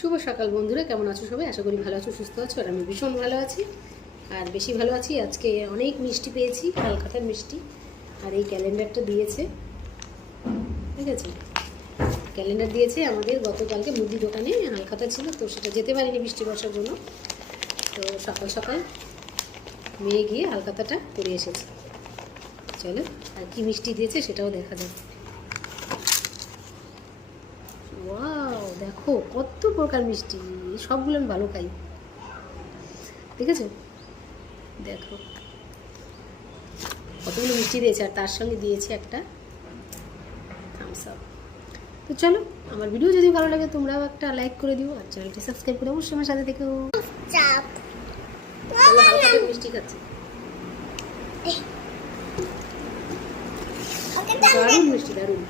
শুভ সকাল বন্ধুরা, কেমন আছো সবাই? আশা করি ভালো আছো, সুস্থ আছো। আর আমি ভীষণ ভালো আছি, আর বেশি ভালো আছি। আজকে অনেক মিষ্টি পেয়েছি, হালখাতার মিষ্টি। আর এই ক্যালেন্ডারটা দিয়েছে, ঠিক আছে? ক্যালেন্ডার দিয়েছে আমাদের গতকালকে মুদি দোকানে হালখাতা ছিল, তো সেটা যেতে পারিনি বৃষ্টি বর্ষার জন্য। তো সকাল সকাল মেয়ে গিয়ে হালখাতাটা করে এসেছে। চলো, আর কি মিষ্টি দিয়েছে সেটাও দেখা যাক। ওয়াও, দেখো কত প্রকার মিষ্টি, সবগুলো আমি ভালো খাই, ঠিক আছে? দেখো কতগুলো মিষ্টি দিয়েছে, আর তার সঙ্গে দিয়েছে একটা থামস আপ। তো চলো, আমার ভিডিও যদি ভালো লাগে তোমরাও একটা লাইক করে দিও, আর চ্যানেলটি সাবস্ক্রাইব করে অবশ্যই আমার সাথে থেকেও। মিষ্টি খাচ্ছি, দারুণ মিষ্টি, দারুণ।